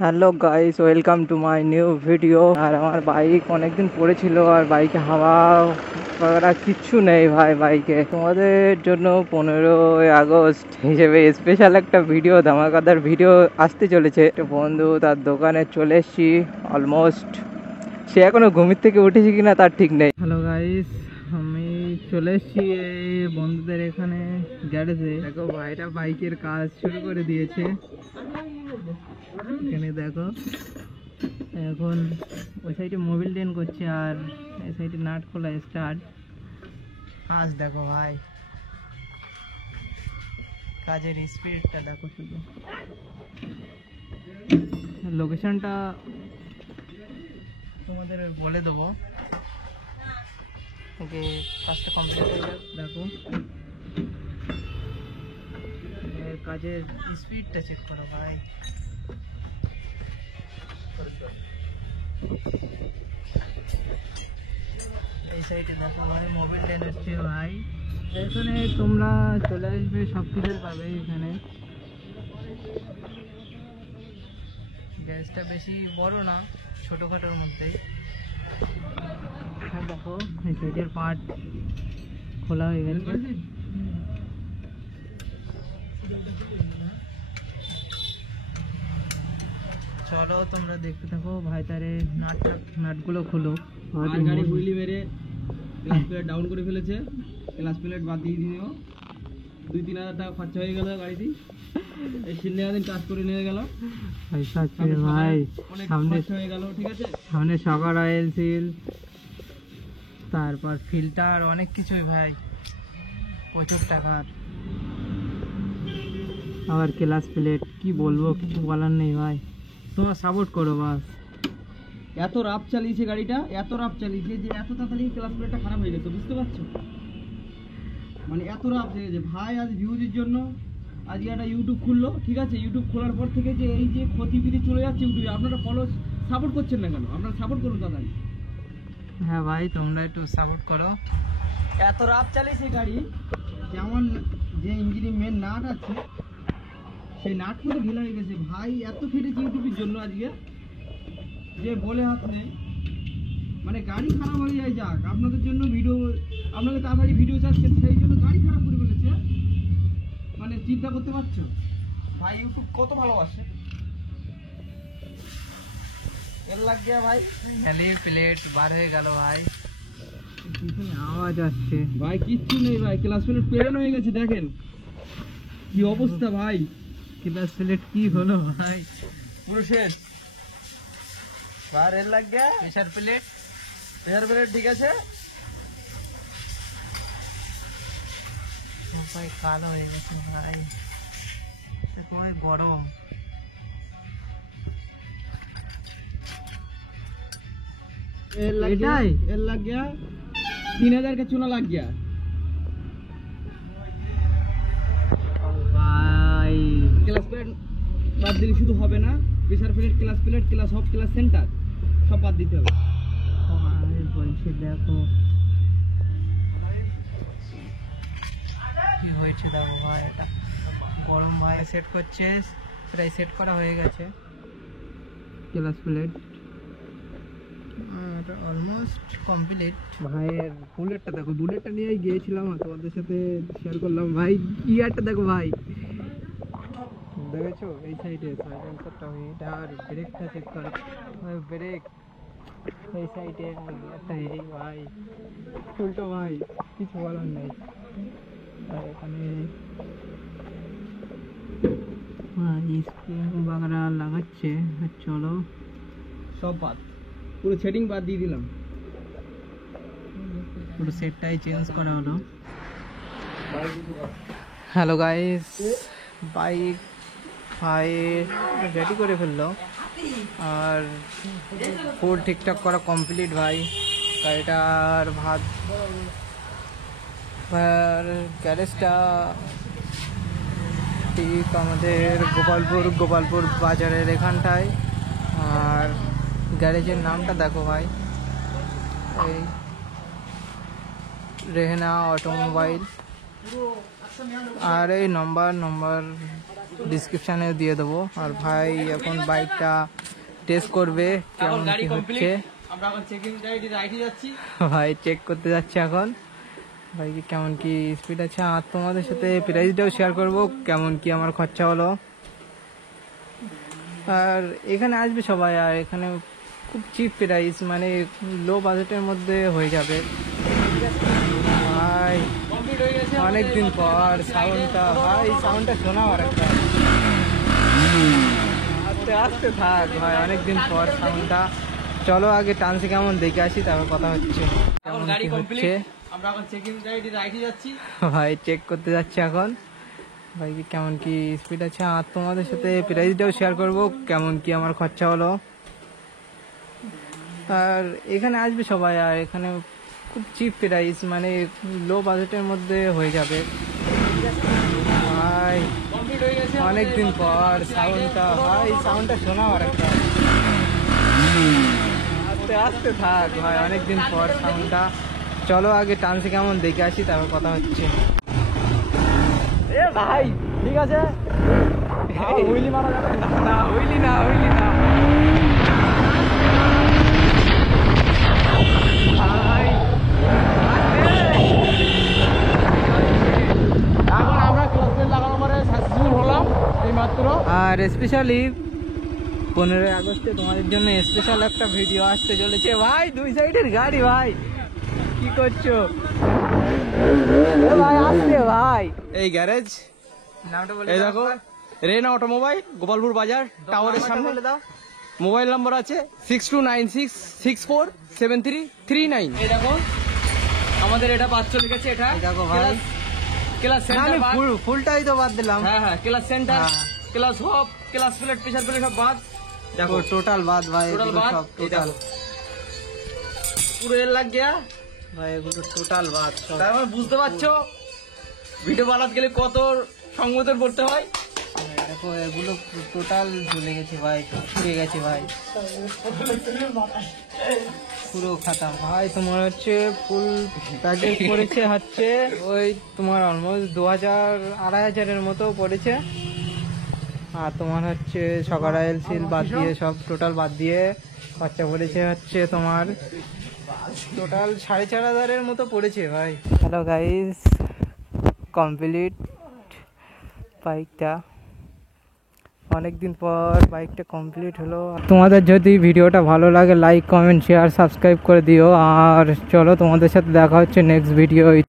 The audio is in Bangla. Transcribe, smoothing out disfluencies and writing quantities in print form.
Hello guys, welcome to my new video. আর আমার বাইক অনেকদিন পড়েছিল আর বাইকে হাওয়া वगैरह কিচ্ছু নেই ভাই বাইকে। তোমাদের জন্য 15ই আগস্ট হিসেবে স্পেশাল একটা ভিডিও, ধামাকাদার ভিডিও আসতে চলেছে। একটা বন্ধু তার দোকানে চলে এসেছি অলমোস্ট। সে এখনো ঘুমির থেকে উঠেছে কিনা তার ঠিক নেই। হ্যালো গাইস, আমি চলে এসেছি এই বন্ধুদের এখানে গ্যারেজে। দেখো ভাইরা বাইকের কাজ শুরু করে দিয়েছে। এখানে দেখো এখন ওই সাইডে মোবিল ডেন করছে আর এই সাইডে নাট খোলা স্টার্ট। কাজ দেখো ভাই, কাজের স্পিডটা দেখো শুধু। লোকেশনটা তোমাদের বলে দেবো, ওকে কাজটা কমপ্লিট করলে দেখো কাজের স্পিডটা চেক করো ভাই। এই সাইডে দেখো ভাই মোবিল ডেন হচ্ছে ভাই। এখানে তোমরা চলে আসবে, সব কিছু পাবে এখানে। গ্যাসটা বেশি বড় না, ছোটোখাটোর মধ্যেই। দেখো এই সাইডের পার্ট খোলা হয়ে গেছে। চলো তোমরা দেখতে থাকো ভাই। তারে নাটগুলো খুলো। গাড়ি হুইলি মেরে ক্লাস প্লেট ডাউন করে ফেলেছে, ক্লাস প্লেট বাদ দিয়ে দিও। 2-3 হাজার টাকা খরচা হয়ে গেল গাড়িটি। এই 3 দিন কাজ করে নিয়ে গেল পয়সা আছে ভাই। সামনে হয়ে গেল, ঠিক আছে। সামনে সকার অয়েল সিল, তারপর ফিল্টার, অনেক কিছুই ভাই, প্রচুর টাকার। আবার ক্লাস প্লেট, কি বলবো, কিছু বলার নেই ভাই। তোমরা সাপোর্ট করো বাস। এত রাফ চালিয়েছে গাড়িটা, এত রাফ চালিয়েছে যে এত তাড়াতাড়ি ক্লাস প্লেটটা খারাপ হয়ে গেছে, বুঝতে পারছো? মানে এত রাফ চালিয়েছে ভাই। আজ ভিউজের জন্য আজকে একটা ইউটিউব খুললো, ঠিক আছে। ইউটিউব খোলার পর থেকে যে এই যে ক্ষতিবিধি চলে যাচ্ছে ইউটিউবে, আপনারা ফলো সাপোর্ট করছেন না কেন? আপনারা সাপোর্ট করুন তাড়াতাড়ি। হ্যাঁ ভাই, তোমরা একটু সাপোর্ট করো। এত রাফ চালিয়েছে গাড়ি, যেমন যে ইঞ্জিনের মেন নাট আছে সেই নাট পুরো ঢিলা হয়ে গেছে ভাই। এত ফেটেছে ইউটিউবের জন্য আজকে যে বলে হাত নেই। মানে গাড়ি খারাপ হয়ে যায়, যাক আপনাদের জন্য ভিডিও, আপনাকে তাড়াতাড়ি ভিডিও চাচ্ছেন, সেই জন্য গাড়ি খারাপ করে ফেলেছে। মানে চিন্তা করতে পারছো ভাই, ইউটিউব কত ভালোবাসে। এর লাগ গিয়া ভাই, খালি প্লেট বার হয়ে গেল ভাই। আওয়াজ আসছে ভাই, কিচ্ছু নেই ভাই। ক্লাস প্লেট প্লেন হয়ে গেছে, দেখেন কি অবস্থা ভাই। ক্লাস প্লেট কি হলো ভাই, পুরো শেষ। এর লাগ গিয়া প্রেসার প্লেট, ঠিক আছে ভাই, কালো হয়ে গেছে ভাই। দেখো ভাই, গরম। এটাই এর লাগ গিয়া 3000 का चूना लग गया ভাই। ক্লাস প্লেট বাদ দিলে শুধু হবে না, pressure plate, class of, class centre সব বাদ দিতে হবে ভাই বলছি দেখো কি হয়েছে, দেখো ভাই এটা গরম ভাই। সেট করছে, প্রায় সেট করা হয়ে গেছে ক্লাস প্লেট আর অলমোস্ট কমপ্লিট। ভাইয়ের বুলেটটা দেখো, বুলেটটা নিয়েই গিয়েছিলাম আর তোমাদের সাথে শেয়ার করলাম ভাই। গিয়ারটা দেখো ভাই, দেখেছো এই সাইডে সাইলেন্সারটা হয়ে এটা। আর ব্রেকটা চেক করো ভাই, ব্রেক এই সাইডে, গিয়ারটা এই ভাই উল্টো ভাই, কিছু বলার নেই। আর এখানে স্প্রিং বাগরা লাগাচ্ছে। চলো সব বাদ, পুরো সেটিং বাদ দিয়ে দিলাম, পুরো সেটটাই চেঞ্জ করা হলো। হ্যালো গাইস, বাইক ভাই রেডি করে ফেললো আর ফুল ঠিকঠাক করা কমপ্লিট ভাই। গাড়িটার ভাত গ্যারেজটা ঠিক আমাদের গোপালপুর বাজারের এখানটায়। আর গ্যারেজের নামটা দেখো ভাই, এই রেহেনা অটোমোবাইল। আর এই নম্বর ডিসক্রিপশানে দিয়ে দেবো। আর ভাই এখন বাইকটা টেস্ট করবে কেমন কি হচ্ছে। আমরা এখন চেকিং রাইডে যাচ্ছি, ভাই চেক করতে যাচ্ছে এখন বাইকে কেমন কি স্পিড আছে। আর তোমাদের সাথে প্রাইসটাও শেয়ার করব কেমন কি আমার খরচা হলো। আর এখানে আসবে সবাই, আর এখানে খুব চিপ প্রাইস, মানে লো বাজেটের মধ্যে হয়ে যাবে। ভাই অনেকদিন পর সাউন্ডটা শোনা আর একটা আস্তে আস্তে থাক ভাই, অনেকদিন পর সাউন্ডটা। চলো আগে টানছে কেমন দেখে আসি, তারপর কথা হচ্ছে। এখন গাড়ি কমপ্লিট, আমরা এখন চেকিং রাইডে যাচ্ছি। ভাই চেক করতে যাচ্ছে এখন বাইকে কেমন কি স্পিড আছে। আর তোমাদের সাথে প্রাইসটাও শেয়ার করব কেমন কি আমার খরচা হলো। আর এখানে আসবে সবাই, আর এখানে খুব চিপ প্রাইস, মানে লো বাজেটের মধ্যে হয়ে যাবে। ভাই অনেকদিন পর সাউন্ডটা শোনা আর একটা আস্তে আস্তে থাক ভাই, অনেকদিন পর সাউন্ডটা। চলো আগে টানছে কেমন দেখে আসি, তারপর কথা হচ্ছে। এ ভাই ঠিক আছে, হুইলি মারা যাবে না, হইলি না ভাই। এখন আমরা ক্লাস লাগানোর পরে সাকসেসফুল হলাম এইমাত্র। আর স্পেশালি 15ই আগস্টে তোমাদের জন্য স্পেশাল একটা ভিডিও আসতে চলেছে ভাই। 2 সাইডের গাড়ি ভাই, কি করছো ভাই? আসছে ভাই এই গ্যারেজ নামটা বলে এই দাও। দেখো, রেনা অটোমোবাইল, গোপালপুর বাজার টাওয়ারের সামনে। বলে দাও। মোবাইল নাম্বার আছে 6296647339। এই দেখো আমাদের এটা 5 চলে গেছে। এটা এই দেখো ভাই, ক্লাস না, সেন্টার আমি ফুলটাই তো বাদ দিলাম। হ্যাঁ ক্লাস সেন্টার, হ্যাঁ। Class hop, class plate, pressure plate সব বাদ। দেখো টোটাল বাদ ভাই, টোটাল এগুলো বাদ। সব এই টোটাল দেখো পুরো এর লাগ গিয়া ভাই, এগুলো টোটাল বাদ সব। তার মানে বুঝতে পারছো ভিডিও বানাতে গেলে কত সংবেদন করতে হয়। দেখো এগুলো টোটাল ঝুলে গেছে ভাই, পুড়ে গেছে ভাই, পুরো খাতা ভাই। তোমার হচ্ছে ফুল প্যাকেজ পড়েছে হচ্ছে ওই তোমার অলমোস্ট 2000-2500 মতো পড়েছে। আর তোমার হচ্ছে সকার আইল সিল বাদ দিয়ে সব টোটাল বাদ দিয়ে খরচা পড়েছে হচ্ছে তোমার টোটাল 4500 মতো পড়েছে ভাই। হ্যালো গাইস, কমপ্লিট বাইকটা, অনেকদিন পর বাইকটা কমপ্লিট হলো। তোমাদের যদি ভিডিওটা ভালো লাগে লাইক কমেন্ট শেয়ার সাবস্ক্রাইব করে দিও। আর চলো তোমাদের সাথে দেখা হচ্ছে নেক্সট ভিডিও।